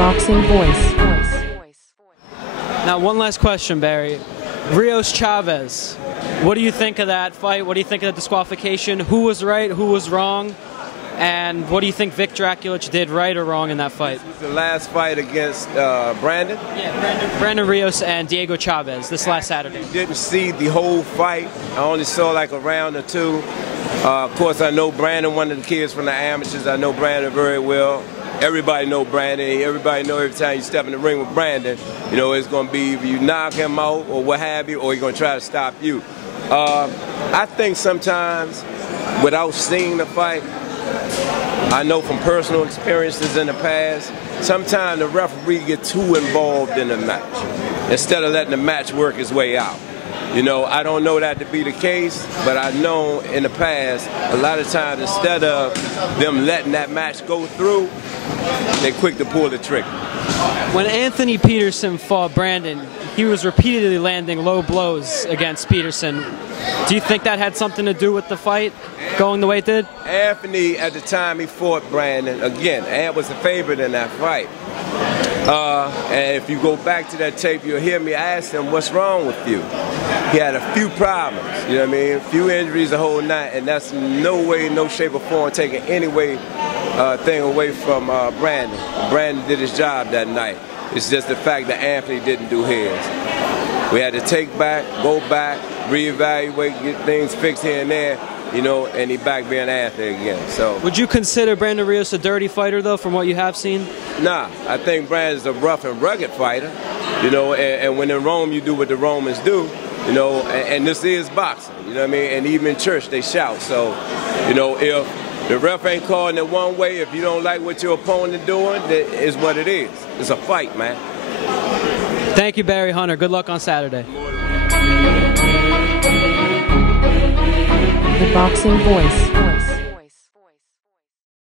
Boxing Voice. Now, one last question, Barry. Rios Chavez, what do you think of that fight? What do you think of the disqualification? Who was right? Who was wrong? And what do you think Vic Draculich did right or wrong in that fight? This was the last fight against Brandon? Yeah, Brandon Rios and Diego Chavez this last Saturday. I didn't see the whole fight. I only saw like a round or two. Of course, I know Brandon, one of the kids from the amateurs. I know Brandon very well. Everybody know Brandon. Everybody know every time you step in the ring with Brandon, you know, it's going to be either you knock him out or what have you, or he's going to try to stop you. I think sometimes, without seeing the fight, I know from personal experiences in the past, sometimes the referee gets too involved in the match instead of letting the match work its way out. You know, I don't know that to be the case, but I know in the past, a lot of times instead of them letting that match go through, they're quick to pull the trigger. When Anthony Peterson fought Brandon, he was repeatedly landing low blows against Peterson. Do you think that had something to do with the fight going the way it did? Anthony, at the time he fought Brandon, again, Ant was the favorite in that fight. And if you go back to that tape, you'll hear me ask him, what's wrong with you? He had a few problems, you know what I mean? A few injuries the whole night, and that's no way, no shape or form taking any way thing away from Brandon. Brandon did his job that night. It's just the fact that Anthony didn't do his. We had to take back, go back, reevaluate, get things fixed here and there, you know, and he back being Anthony again. So, would you consider Brandon Rios a dirty fighter, though, from what you have seen? Nah, I think Brandon's a rough and rugged fighter, you know, and when in Rome you do what the Romans do, you know, and this is boxing, you know what I mean? And even in church they shout. So, you know, if the ref ain't calling it one way, if you don't like what your opponent doing, that is what it is. It's a fight, man. Thank you, Barry Hunter. Good luck on Saturday. The Boxing Voice.